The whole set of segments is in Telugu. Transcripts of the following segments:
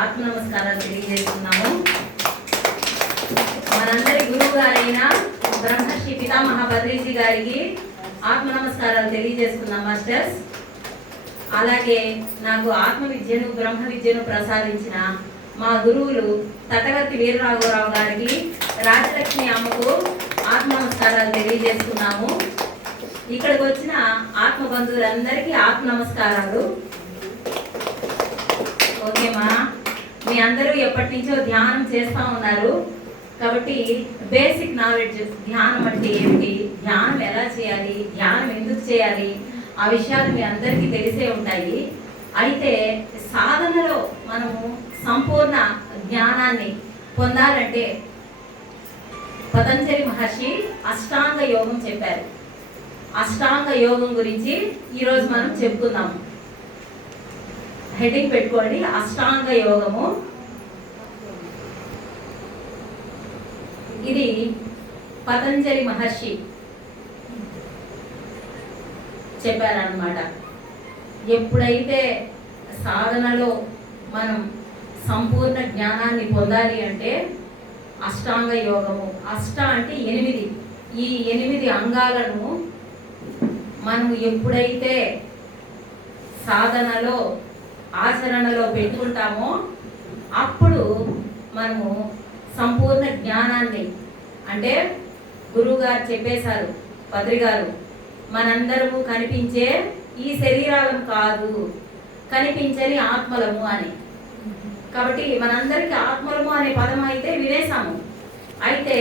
ఆత్మ నమస్కారాలు తెలియజేస్తున్నాము. మనందరి గురువు గారైన బ్రహ్మశ్రీ పితామహ బద్రీజీ గారికి ఆత్మ నమస్కారాలు తెలియజేస్తున్నాం మాస్టర్స్. అలాగే నాకు ఆత్మ విద్యను బ్రహ్మ విద్యను ప్రసాదించిన మా గురువులు తటవర్తి వీరరాఘవరావు గారికి, రాజలక్ష్మి అమ్మకు ఆత్మ నమస్కారాలు తెలియజేస్తున్నాము. ఇక్కడికి వచ్చిన ఆత్మ బంధువులందరికీ ఆత్మ నమస్కారాలు. ఓకేమా, మీ అందరూ ఎప్పటి నుంచో ధ్యానం చేస్తూ ఉన్నారు కాబట్టి బేసిక్ నాలెడ్జ్, ధ్యానం అంటే ఏమిటి, ధ్యానం ఎలా చేయాలి, ధ్యానం ఎందుకు చేయాలి, ఆ విషయాలు మీ అందరికీ తెలిసే ఉంటాయి. అయితే సాధనలో మనము సంపూర్ణ జ్ఞానాన్ని పొందాలంటే పతంజలి మహర్షి అష్టాంగ యోగం చెప్పారు. అష్టాంగ యోగం గురించి ఈరోజు మనం చెప్పుకుందాము. హెడ్డింగ్ పెట్టుకోండి, అష్టాంగ యోగము. ఇది పతంజలి మహర్షి చెప్పారన్నమాట. ఎప్పుడైతే సాధనలో మనం సంపూర్ణ జ్ఞానాన్ని పొందాలి అంటే అష్టాంగ యోగము. అష్ట అంటే 8. ఈ 8 అంగాలను మనము ఎప్పుడైతే సాధనలో ఆచరణలో పెట్టుకుంటామో అప్పుడు మనము సంపూర్ణ జ్ఞానాన్ని, అంటే గురువుగారు చెప్పేశారు, పత్రిగారు, మనందరము కనిపించే ఈ శరీరాలం కాదు, కనిపించని ఆత్మలము అని. కాబట్టి మనందరికీ ఆత్మలము అనే పదం అయితే వినేశాము. అయితే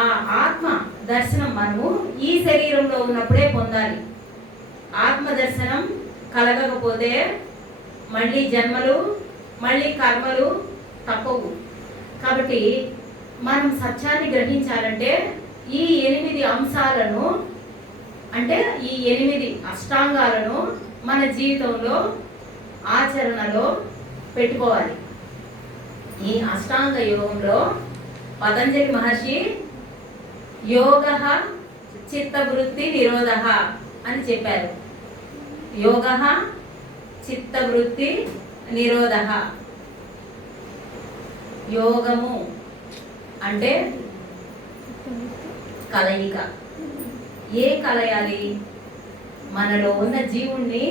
ఆ ఆత్మ దర్శనం మనము ఈ శరీరంలో ఉన్నప్పుడే పొందాలి. ఆత్మ దర్శనం కలగకపోతే మళ్ళీ జన్మలు, మళ్ళీ కర్మలు తప్పవు. కాబట్టి మనం సత్యాన్ని గ్రహించాలంటే ఈ 8 అంశాలను, అంటే ఈ 8 అష్టాంగాలను మన జీవితంలో ఆచరణలో పెట్టుకోవాలి. ఈ అష్టాంగ యోగంలో పతంజలి మహర్షి యోగః చిత్తవృత్తి నిరోధః అని చెప్పారు. యోగః చిత్తవృత్తి నిరోధః. యోగము అంటే కలయిక. ఏ కలయాలి? మనలో ఉన్న జీవుణ్ణి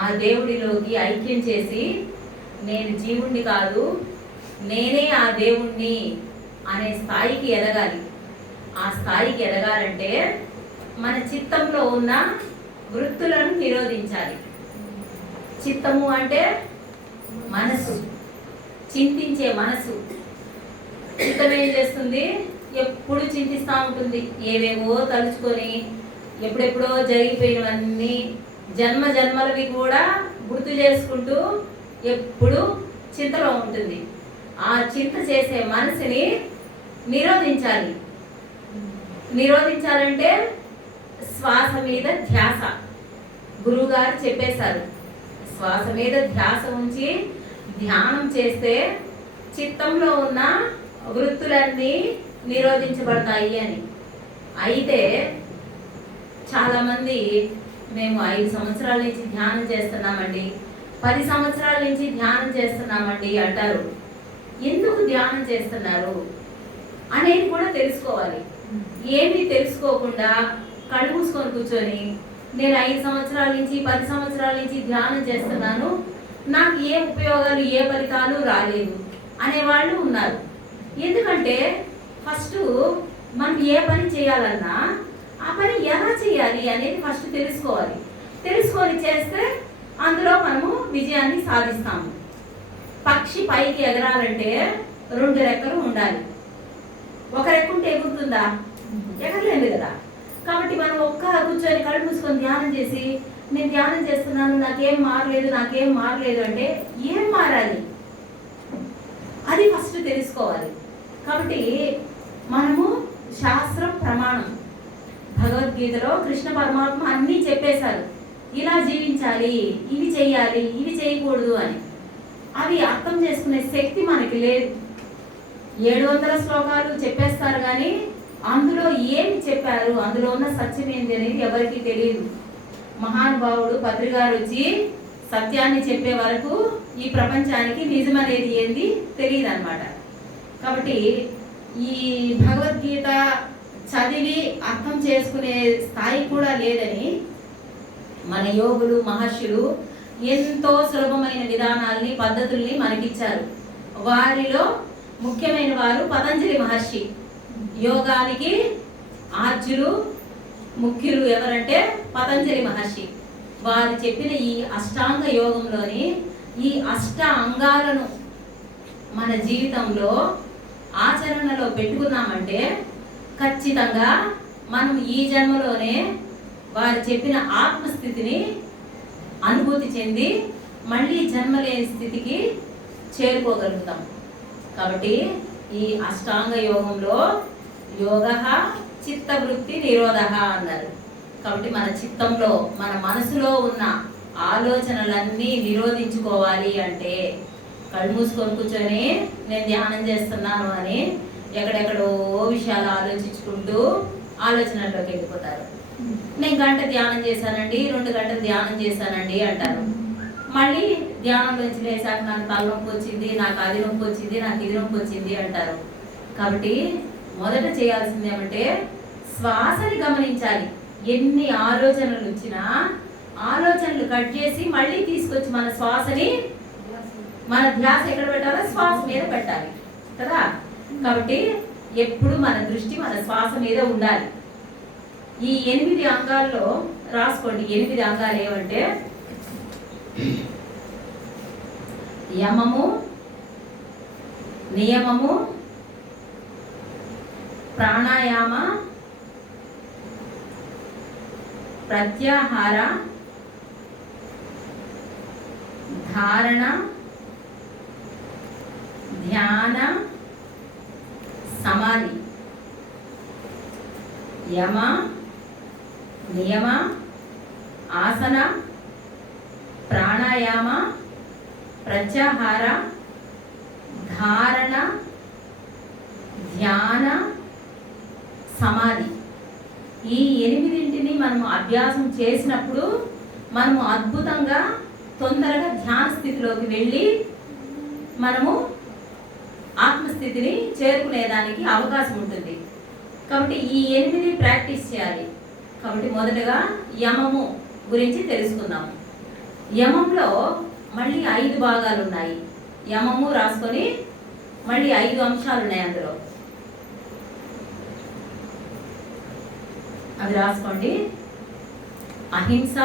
ఆ దేవుడిలోకి ఐక్యం చేసి, నేను జీవుణ్ణి కాదు, నేనే ఆ దేవుణ్ణి అనే స్థాయికి ఎదగాలి. ఆ స్థాయికి ఎదగాలంటే మన చిత్తంలో ఉన్న వృత్తులను నిరోధించాలి. చిత్తము అంటే మనసు, చింతించే మనసు. చిత్తం ఏం చేస్తుంది? ఎప్పుడు చింతిస్తూ ఉంటుంది, ఏవేవో తలుచుకొని ఎప్పుడెప్పుడో జరిగిపోయినవన్నీ జన్మ జన్మలవి కూడా గుర్తు చేసుకుంటూ ఎప్పుడు చింతలో ఉంటుంది. ఆ చింత చేసే మనసుని నిరోధించాలి. నిరోధించాలంటే శ్వాస మీద ధ్యాస. గురువుగారు చెప్పేశారు, శ్వాస మీద ధ్యాస ఉంచి ధ్యానం చేస్తే చిత్తంలో ఉన్న వృత్తులన్నీ నిరోధించబడతాయి అని. అయితే చాలామంది మేము 5 సంవత్సరాల నుంచి ధ్యానం చేస్తున్నామండి, 10 సంవత్సరాల నుంచి ధ్యానం చేస్తున్నామండి అంటారు. ఎందుకు ధ్యానం చేస్తున్నారు అనేది కూడా తెలుసుకోవాలి. ఏమీ తెలుసుకోకుండా కళ్ళు మూసుకొని కూర్చొని నేను 5 సంవత్సరాల నుంచి 10 సంవత్సరాల నుంచి ధ్యానం చేస్తున్నాను, నాకు ఏ ఉపయోగాలు ఏ ఫలితాలు రాలేదు అనేవాళ్ళు ఉన్నారు. ఎందుకంటే ఫస్ట్ మనం ఏ పని చేయాలన్నా ఆ పని ఎలా చేయాలి అనేది ఫస్ట్ తెలుసుకోవాలి. తెలుసుకొని చేస్తే అందులో మనము విజయాన్ని సాధిస్తాము. పక్షి పైకి ఎగరాలంటే 2 రెక్కలు ఉండాలి. ఒక రెక్క ఉంటే ఎగురుతుందా? ఎగరలేదు కదా. కాబట్టి మనం కూర్చొని కళ్ళు మూసుకొని ధ్యానం చేసి నేను ధ్యానం చేస్తున్నాను, నాకేం మారలేదు అంటే ఏం మారాలి అది ఫస్ట్ తెలుసుకోవాలి. కాబట్టి మనము శాస్త్రం ప్రమాణం, భగవద్గీతలో కృష్ణ పరమాత్మ అన్నీ చెప్పేశారు, ఇలా జీవించాలి, ఇవి చెయ్యాలి, ఇవి చేయకూడదు అని. అవి అర్థం చేసుకునే శక్తి మనకి లేదు. 700 శ్లోకాలు చెప్పేస్తారు కానీ అందులో ఏమి చెప్పారు, అందులో ఉన్న సత్యం ఏంటి అనేది ఎవరికి తెలియదు. మహానుభావుడు పత్రిగారు వచ్చి సత్యాన్ని చెప్పే వరకు ఈ ప్రపంచానికి నిజం అనేది ఏంది తెలియదు అనమాట. కాబట్టి ఈ భగవద్గీత చదివి అర్థం చేసుకునే స్థాయి కూడా లేదని మన యోగులు మహర్షులు ఎంతో సులభమైన విధానాల్ని పద్ధతుల్ని మనకిచ్చారు. వారిలో ముఖ్యమైన వారు పతంజలి మహర్షి. యోగానికి ఆద్యులు ముఖ్యులు ఎవరంటే పతంజలి మహర్షి. వారు చెప్పిన ఈ అష్టాంగ యోగంలోని ఈ అష్ట అంగాలను మన జీవితంలో ఆచరణలో పెట్టుకున్నామంటే ఖచ్చితంగా మనం ఈ జన్మలోనే వారు చెప్పిన ఆత్మస్థితిని అనుభూతి చెంది మళ్ళీ జన్మలేని స్థితికి చేరుకోగలుగుతాం. కాబట్టి ఈ అష్టాంగ యోగంలో యోగ చిత్తవృత్తి నిరోధ అన్నారు. కాబట్టి మన చిత్తంలో మన మనసులో ఉన్న ఆలోచనలన్నీ నిరోధించుకోవాలి అంటే కళ్ళు మూసుకొని కూర్చొని నేను ధ్యానం చేస్తున్నాను అని ఎక్కడెక్కడో విషయాలు ఆలోచించుకుంటూ ఆలోచనల్లోకి వెళ్ళిపోతారు. నేను గంట ధ్యానం చేశానండి, 2 గంటలు ధ్యానం చేశానండి అంటారు. మళ్ళీ ధ్యానంలోంచి లేచాక నాకు తలనొప్పి వచ్చింది, నాకు అది నొప్పి వచ్చింది, నాకు ఇది నొప్పి వచ్చింది అంటారు. కాబట్టి మొదట చేయాల్సింది ఏమంటే శ్వాసని గమనించాలి. ఎన్ని ఆలోచనలు వచ్చినా ఆలోచనలు కట్ చేసి మళ్ళీ తీసుకొచ్చి మన శ్వాసని మన ధ్యాస ఎక్కడ పెట్టాలో శ్వాస మీద పెట్టాలి కదా. కాబట్టి ఎప్పుడు మన దృష్టి మన శ్వాస మీద ఉండాలి. ఈ 8 అంగాల్లో రాసుకోండి. 8 అంగాలు ఏమంటే యమము, నియమము, ప్రాణాయామ, ప్రత్యాహార, ధారణ, ధ్యాన, సమాధి. యమ, నియమ, ఆసన, ప్రాణాయామ, ప్రత్యాహార, ధారణ, ధ్యాన, సమాధి. ఈ 8 మనము అభ్యాసం చేసినప్పుడు మనము అద్భుతంగా తొందరగా ధ్యాన స్థితిలోకి వెళ్ళి మనము ఆత్మస్థితిని చేరుకునేదానికి అవకాశం ఉంటుంది. కాబట్టి ఈ 8 ప్రాక్టీస్ చేయాలి. కాబట్టి మొదటగా యమము గురించి తెలుసుకుందాము. యమంలో మళ్ళీ 5 భాగాలు ఉన్నాయి. యమము రాసుకొని మళ్ళీ 5 అంశాలు ఉన్నాయి అందులో. అది రాసుకోండి. అహింస,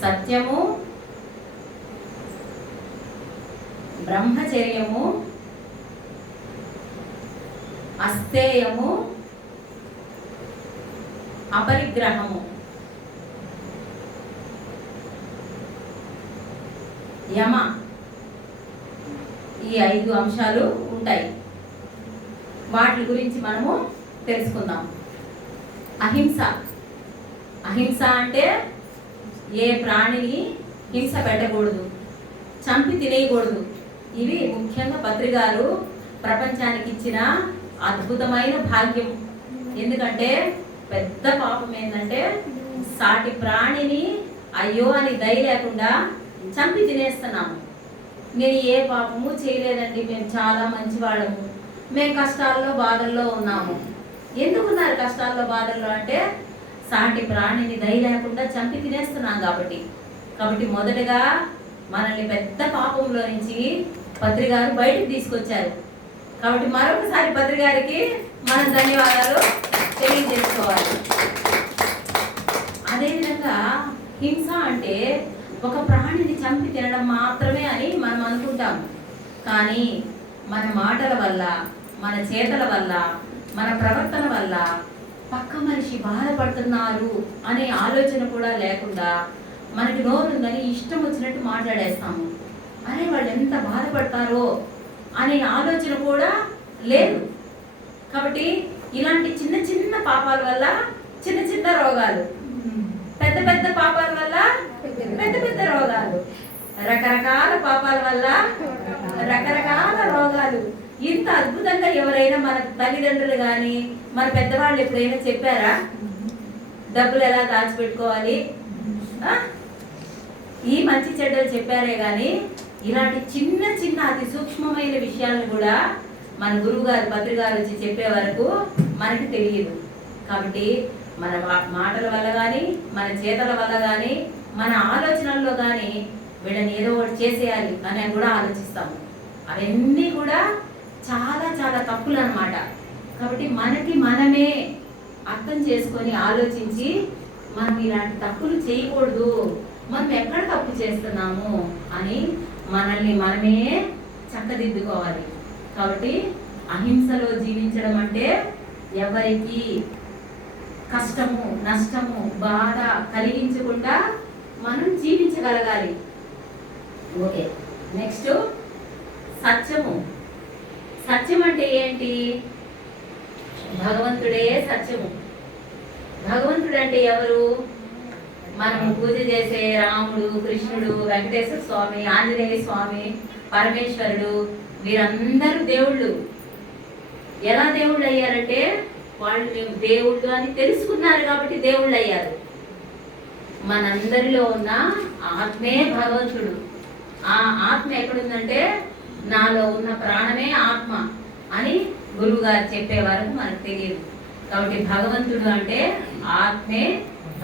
సత్యము, బ్రహ్మచర్యము, అస్థేయము, అపరిగ్రహము. యమ ఈ 5 అంశాలు ఉంటాయి. వాటి గురించి మనము తెలుసుకుందాం. అహింస. అహింస అంటే ఏ ప్రాణిని హింస పెట్టకూడదు, చంపి తినేయకూడదు. ఇవి ముఖ్యంగా పత్రికారు ప్రపంచానికి ఇచ్చిన అద్భుతమైన భాగ్యం. ఎందుకంటే పెద్ద పాపం ఏంటంటే సాటి ప్రాణిని అయ్యో అని దయ లేకుండా చంపి తినేస్తున్నాము. నేను ఏ పాపము చేయలేదండి, మేము చాలా మంచివాళ్ళము, మేము కష్టాల్లో బాధల్లో ఉన్నాము. ఎందుకున్నారు కష్టాల్లో బాధల్లో అంటే సాటి ప్రాణిని దయ లేకుండా చంపి తినేస్తున్నాం కాబట్టి మొదటగా మనల్ని పెద్ద పాపంలో నుంచి పత్రికారు బయటకు తీసుకొచ్చారు. కాబట్టి మరొకసారి పత్రికారికి మనం ధన్యవాదాలు తెలియజేసుకోవాలి. అదేవిధంగా హింస అంటే ఒక ప్రాణిని చంపి తినడం మాత్రమే అని మనం అనుకుంటాం. కానీ మన మాటల వల్ల, మన చేతల వల్ల, మన ప్రవర్తన వల్ల పక్క మనిషి బాధపడుతున్నారు అనే ఆలోచన కూడా లేకుండా మనకి నోరుందని ఇష్టం వచ్చినట్టు మాట్లాడేస్తాము. అరే వాళ్ళు ఎంత బాధపడతారో అనే ఆలోచన కూడా లేదు. కాబట్టి ఇలాంటి చిన్న చిన్న పాపాల వల్ల చిన్న చిన్న రోగాలు, పెద్ద పెద్ద పాపాల వల్ల పెద్ద పెద్ద రోగాలు, రకరకాల పాపాల వల్ల రకరకాల రోగాలు. ఇంత అద్భుతంగా ఎవరైనా మన తల్లిదండ్రులు కానీ మన పెద్దవాళ్ళు ఎప్పుడైనా చెప్పారా? డబ్బులు ఎలా దాచిపెట్టుకోవాలి, ఈ మంచి చెడ్డలు చెప్పారే కానీ ఇలాంటి చిన్న చిన్న అతి సూక్ష్మమైన విషయాలను కూడా మన గురువు గారు పత్రిక గారు వచ్చి చెప్పే వరకు మనకి తెలియదు. కాబట్టి మన మాటల వల్ల కానీ మన చేతల వల్ల కానీ మన ఆలోచనల్లో కానీ వీళ్ళని ఏదో ఒకటి చేసేయాలి అని కూడా ఆలోచిస్తాము. అవన్నీ కూడా చాలా చాలా తప్పులు అన్నమాట. కాబట్టి మనకి మనమే అర్థం చేసుకొని ఆలోచించి మనం ఇలాంటి తప్పులు చేయకూడదు, మనం ఎక్కడ తప్పు చేస్తున్నాము అని మనల్ని మనమే చక్కదిద్దుకోవాలి. కాబట్టి అహింసలో జీవించడం అంటే ఎవరికి కష్టము నష్టము బాధ కలిగించకుండా మనం జీవించగలగాలి. ఓకే, నెక్స్ట్ సత్యము. సత్యం అంటే ఏంటి? భగవంతుడే సత్యము. భగవంతుడు అంటే ఎవరు? మనము పూజ చేసే రాముడు, కృష్ణుడు, వెంకటేశ్వర స్వామి, ఆంజనేయ స్వామి, పరమేశ్వరుడు, వీరందరూ దేవుళ్ళు. ఎలా దేవుళ్ళు అయ్యారంటే వాళ్ళు మేము దేవుళ్ళు అని తెలుసుకున్నారు కాబట్టి దేవుళ్ళు అయ్యారు. మనందరిలో ఉన్న ఆత్మే భగవంతుడు. ఆ ఆత్మ ఎక్కడుందంటే నాలో ఉన్న ప్రాణమే ఆత్మ అని గురువు గారు చెప్పే వరకు మనకు తెలియదు. కాబట్టి భగవంతుడు అంటే ఆత్మే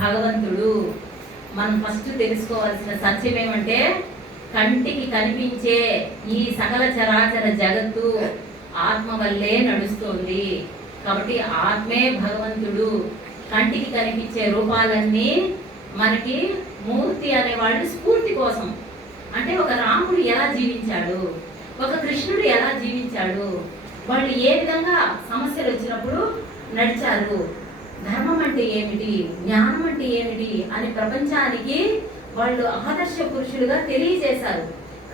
భగవంతుడు. మనం ఫస్ట్ తెలుసుకోవాల్సిన సత్యం ఏమంటే కంటికి కనిపించే ఈ సకల చరాచర జగత్తు ఆత్మ వల్లే నడుస్తుంది. కాబట్టి ఆత్మే భగవంతుడు. కంటికి కనిపించే రూపాలన్నీ మనకి మూర్తి అనేవాళ్ళు స్ఫూర్తి కోసం. అంటే ఒక రాముడు ఎలా జీవించాడు, ఒక కృష్ణుడు ఎలా జీవించాడు, వాళ్ళు ఏ విధంగా సమస్యలు వచ్చినప్పుడు నడిచారు, ధర్మం అంటే ఏమిటి, జ్ఞానం అంటే ఏమిటి అని ప్రపంచానికి వాళ్ళు ఆదర్శ పురుషులుగా తెలియజేశారు.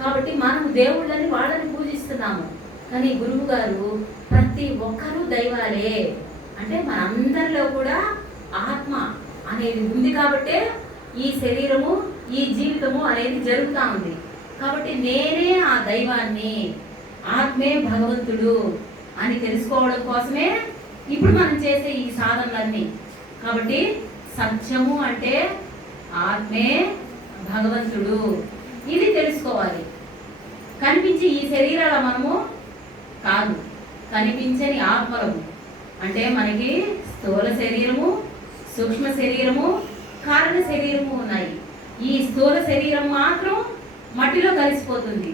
కాబట్టి మనం దేవుళ్ళని వాళ్ళని పూజిస్తున్నాము. కానీ గురువు గారు ప్రతి ఒక్కరూ దైవాలే అంటే మనందరిలో కూడా ఆత్మ అనేది ఉంది కాబట్టే ఈ శరీరము ఈ జీవితము అనేది జరుగుతూ ఉంది. కాబట్టి నేనే ఆ దైవాన్ని, ఆత్మే భగవంతుడు అని తెలుసుకోవడం కోసమే ఇప్పుడు మనం చేసే ఈ సాధనలన్నీ. కాబట్టి సత్యము అంటే ఆత్మే భగవంతుడు, ఇది తెలుసుకోవాలి. కనిపించి ఈ శరీరాల మనము కాదు, కనిపించని ఆత్మలము. అంటే మనకి స్థూల శరీరము, సూక్ష్మ శరీరము, కారణ శరీరము ఉన్నాయి. ఈ స్థూల శరీరం మాత్రం మట్టిలో కలిసిపోతుంది.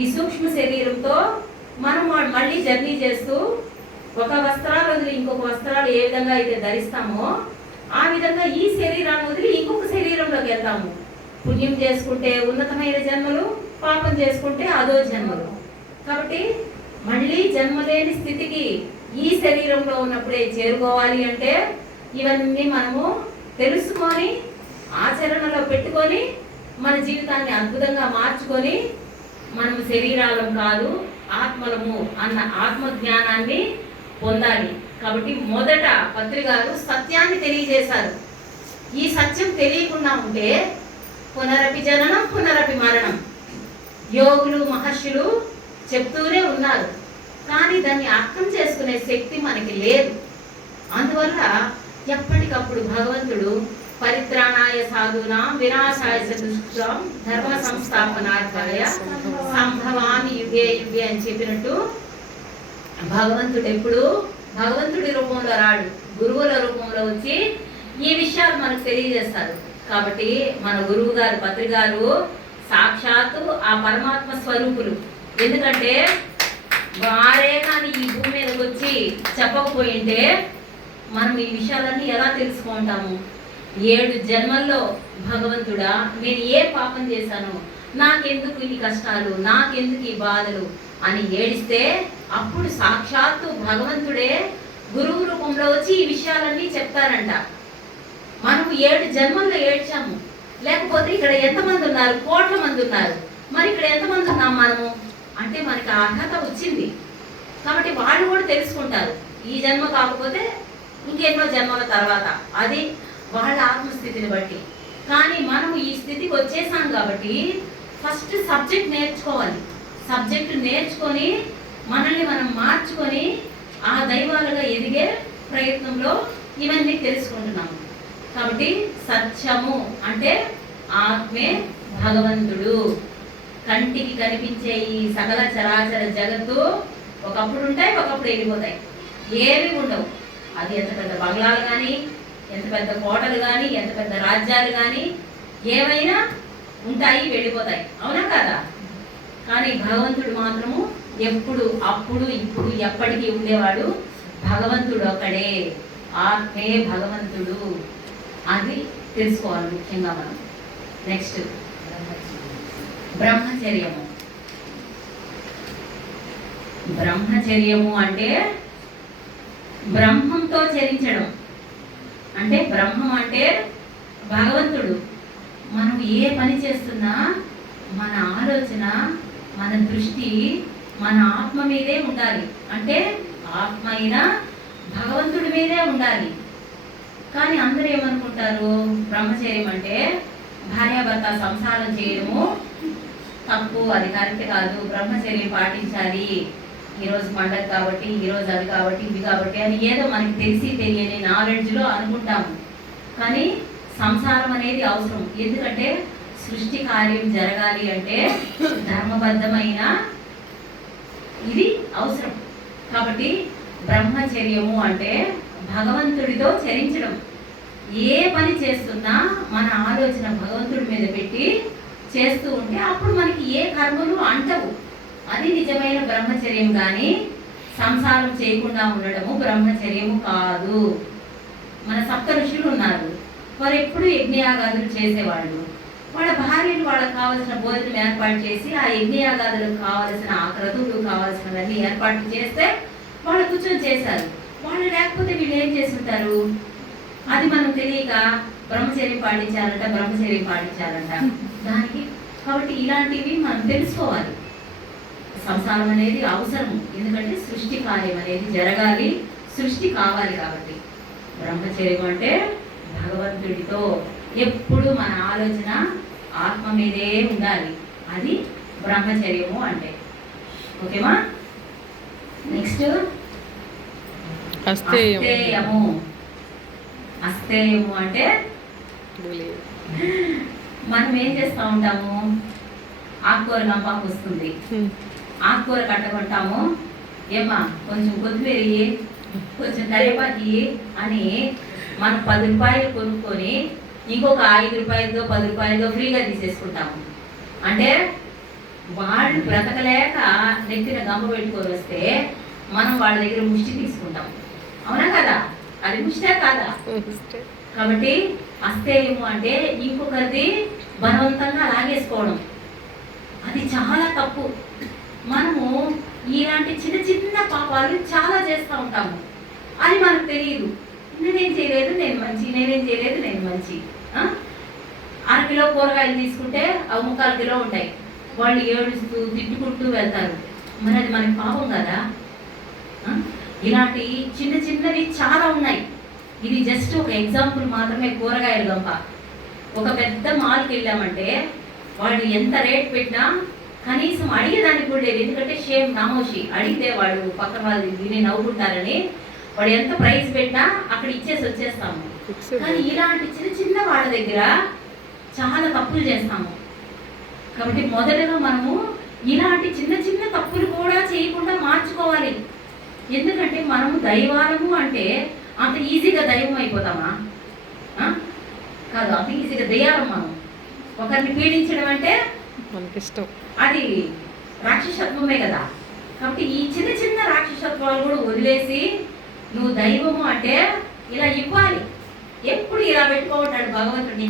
ఈ సూక్ష్మ శరీరంతో మనం మళ్ళీ జర్నీ చేస్తూ ఒక వస్త్రాలు వదిలి ఇంకొక వస్త్రాలు ఏ విధంగా అయితే ధరిస్తామో ఆ విధంగా ఈ శరీరాన్ని వదిలి ఇంకొక శరీరంలోకి వెళ్తాము. పుణ్యం చేసుకుంటే ఉన్నతమైన జన్మలు, పాపం చేసుకుంటే అదో జన్మలు. కాబట్టి మళ్ళీ జన్మలేని స్థితికి ఈ శరీరంలో ఉన్నప్పుడే చేరుకోవాలి అంటే ఇవన్నీ మనము తెలుసుకొని ఆచరణలో పెట్టుకొని మన జీవితాన్ని అద్భుతంగా మార్చుకొని మనం శరీరాలం కాదు ఆత్మలము అన్న ఆత్మ జ్ఞానాన్ని పొందాలి. కాబట్టి మొదట పత్రిక గారు సత్యాన్ని తెలియజేశారు. ఈ సత్యం తెలియకుండా ఉంటే పునరపి జననం పునరపి మరణం యోగులు మహర్షులు చెప్తూనే ఉన్నారు. కానీ దాన్ని అర్థం చేసుకునే శక్తి మనకి లేదు. అందువల్ల ఎప్పటికప్పుడు భగవంతుడు పరిత్రాణాయ సాధూనాం వినాశాయ దుష్కృతాం ధర్మ సంస్థాపనార్థాయ సంభవామి యుగే యుగే అని చెప్పినట్టు భగవంతుడు ఎప్పుడు భగవంతుడి రూపంలో రాడు, గురువుల రూపంలో వచ్చి ఈ విషయాలు మనకు తెలియజేస్తారు. కాబట్టి మన గురువు గారు పత్రిక గారు సాక్షాత్తు ఆ పరమాత్మ స్వరూపులు. ఎందుకంటే వారే కానీ ఈ భూమి మీదకి వచ్చి చెప్పకపోయింటే మనం ఈ విషయాలన్నీ ఎలా తెలుసుకుంటాము? 7 జన్మల్లో భగవంతుడా నేను ఏ పాపం చేశాను, నాకెందుకు ఈ కష్టాలు, నాకెందుకు ఈ బాధలు అని ఏడిస్తే అప్పుడు సాక్షాత్తు భగవంతుడే గురువు రూపంలో వచ్చి ఈ విషయాలన్నీ చెప్తారంట. మనం 7 జన్మల్లో ఏడ్చాము, లేకపోతే ఇక్కడ ఎంతమంది ఉన్నారు? కోట్ల మంది ఉన్నారు. మరి ఇక్కడ ఎంతమంది ఉన్నాం మనము అంటే మనకి అర్హత వచ్చింది కాబట్టి వాళ్ళు కూడా తెలుసుకుంటారు. ఈ జన్మ కాకపోతే ఇంకెన్నో జన్మల తర్వాత, అది వాళ్ళ ఆత్మస్థితిని బట్టి. కానీ మనం ఈ స్థితికి వచ్చేసాం కాబట్టి ఫస్ట్ సబ్జెక్ట్ నేర్చుకోవాలి. సబ్జెక్టు నేర్చుకొని మనల్ని మనం మార్చుకొని ఆ దైవాలుగా ఎదిగే ప్రయత్నంలో ఇవన్నీ తెలుసుకుంటున్నాము. కాబట్టి సత్యము అంటే ఆత్మే భగవంతుడు. కంటికి కనిపించే ఈ సకల చరాచర జగత్తు ఒకప్పుడు ఉంటాయి, ఒకప్పుడు వెళ్ళిపోతాయి, ఏమి ఉండవు. అది ఎంత పెద్ద బంగ్లాలు కానీ, ఎంత పెద్ద కోటలు కానీ, ఎంత పెద్ద రాజ్యాలు కానీ ఏమైనా ఉంటాయి, వెళ్ళిపోతాయి, అవునా కదా? కానీ భగవంతుడు మాత్రము ఎప్పుడు, అప్పుడు, ఇప్పుడు, ఎప్పటికీ ఉండేవాడు భగవంతుడు ఒక్కడే. ఆత్మే భగవంతుడు. అది తెలుసుకోవాలి ముఖ్యంగా మనం. నెక్స్ట్ బ్రహ్మచర్యము. బ్రహ్మచర్యము అంటే బ్రహ్మంతో చరించడం. అంటే బ్రహ్మం అంటే భగవంతుడు. మనం ఏ పని చేస్తున్నా మన ఆలోచన, మన దృష్టి మన ఆత్మ మీదే ఉండాలి. అంటే ఆత్మ అయినా భగవంతుడి మీదే ఉండాలి. కానీ అందరూ ఏమనుకుంటారు, బ్రహ్మచర్యం అంటే భార్యాభర్త సంసారం చేయడము తప్పు, అది కరెక్ట్ కాదు, బ్రహ్మచర్యం పాటించాలి, ఈరోజు పండగ కాబట్టి, ఈరోజు అది కాబట్టి, ఇది కాబట్టి అని ఏదో మనకి తెలిసి తెలియని నాలెడ్జ్లో అనుకుంటాము. కానీ సంసారం అనేది అవసరం. ఎందుకంటే సృష్టి కార్యం జరగాలి అంటే ధర్మబద్ధమైన ఇది అవసరం. కాబట్టి బ్రహ్మచర్యము అంటే భగవంతుడితో చరించడం. ఏ పని చేస్తున్నా మన ఆలోచన భగవంతుడి మీద పెట్టి చేస్తూ ఉంటే అప్పుడు మనకి ఏ కర్మలు అంటవు. అది నిజమైన బ్రహ్మచర్యం. కానీ సంసారం చేయకుండా ఉండడము బ్రహ్మచర్యము కాదు. మన సప్త ఋషులు ఉన్నారు, వారు ఎప్పుడు యజ్ఞయాగాదులు చేసేవాళ్ళు. వాళ్ళ భార్యలు వాళ్ళకి కావాల్సిన భోజనం ఏర్పాటు చేసి ఆ యజ్ఞయాగాదులకు కావాల్సిన ఆ క్రతువులు కావాల్సినవన్నీ ఏర్పాటు చేస్తే వాళ్ళు కూర్చొని చేశారు. వాళ్ళు లేకపోతే వీళ్ళు ఏం చేస్తుంటారు? అది మనం తెలియక బ్రహ్మచర్యం పాటించాలంట, బ్రహ్మచర్యం పాటించాలంట దానికి. కాబట్టి ఇలాంటివి మనం తెలుసుకోవాలి. సంసారం అనేది అవసరం. ఎందుకంటే సృష్టి కార్యం అనేది జరగాలి, సృష్టి కావాలి. కాబట్టి బ్రహ్మచర్యం అంటే భగవంతుడితో ఎప్పుడు మన ఆలోచన ఆత్మ మీదే ఉండాలి. అది బ్రహ్మచర్యము అంటే. ఓకేమా? నెక్స్ట్ అస్థేయము. అస్థేయము అంటే మనం ఏం చేస్తూ ఉంటాము, ఆకుకూర గంపాకు వస్తుంది, ఆకుకూర కట్టకుంటాము, ఏమా కొంచెం కొత్తిమీర, కొంచెం కరివేపాకు అని మనం 10 రూపాయలు కొనుక్కొని ఇంకొక 5 రూపాయలతో 10 రూపాయలతో ఫ్రీగా తీసేసుకుంటాము. అంటే వాళ్ళు బ్రతకలేక నెత్తిన గంప పెట్టుకొని వస్తే మనం వాళ్ళ దగ్గర ముష్టి తీసుకుంటాం, అవునా కదా? అది ముష్టే కాదా? కాబట్టి అస్థేయము అంటే ఇంకొకరిది బలవంతంగా లాగేసుకోవడం, అది చాలా తప్పు. మనము ఇలాంటి చిన్న చిన్న పాపాలు చాలా చేస్తూ ఉంటాము, అది మనకు తెలియదు. నేనేం చేయలేదు, నేను మంచి, నేనేం చేయలేదు, నేను మంచి. 1/2 కిలో కూరగాయలు తీసుకుంటే అవి 3/4 కిలో ఉంటాయి. వాళ్ళు ఏడుస్తూ తిట్టుకుంటూ వెళ్తారు. మరి అది మనకి పాపం కదా? ఇలాంటి చిన్న చిన్నవి చాలా ఉన్నాయి. ఇది జస్ట్ ఒక ఎగ్జాంపుల్ మాత్రమే. కూరగాయలు గంప ఒక పెద్ద మాల్కి వెళ్ళామంటే వాళ్ళు ఎంత రేట్ పెట్టినా కనీసం అడిగేదానికి కూడా లేదు. ఎందుకంటే షేమ్, నామోషి, అడిగితే వాళ్ళు పక్కన వాళ్ళు దీన్ని నవ్వుకుంటారని వాడు ఎంత ప్రైస్ పెట్టినా అక్కడ ఇచ్చేసి వచ్చేస్తాము. కానీ ఇలాంటి చిన్న చిన్న వాళ్ళ దగ్గర చాలా తప్పులు చేస్తాము. కాబట్టి మొదటగా మనము ఇలాంటి చిన్న చిన్న తప్పులు కూడా చేయకుండా మార్చుకోవాలి. ఎందుకంటే మనము దైవాలము అంటే అంత ఈజీగా దైవం అయిపోతామా? కాదు, అంత ఈజీగా దయ్యాలం. మనం ఒకరిని పీడించడం అంటే మనకిష్టం, అది రాక్షసత్వమే కదా. కాబట్టి ఈ చిన్న చిన్న రాక్షసత్వాలు కూడా వదిలేసి నువ్వు దైవము అంటే ఇలా ఇవ్వాలి. ఎప్పుడు ఇలా పెట్టుకోవటాడు భగవంతుడిని.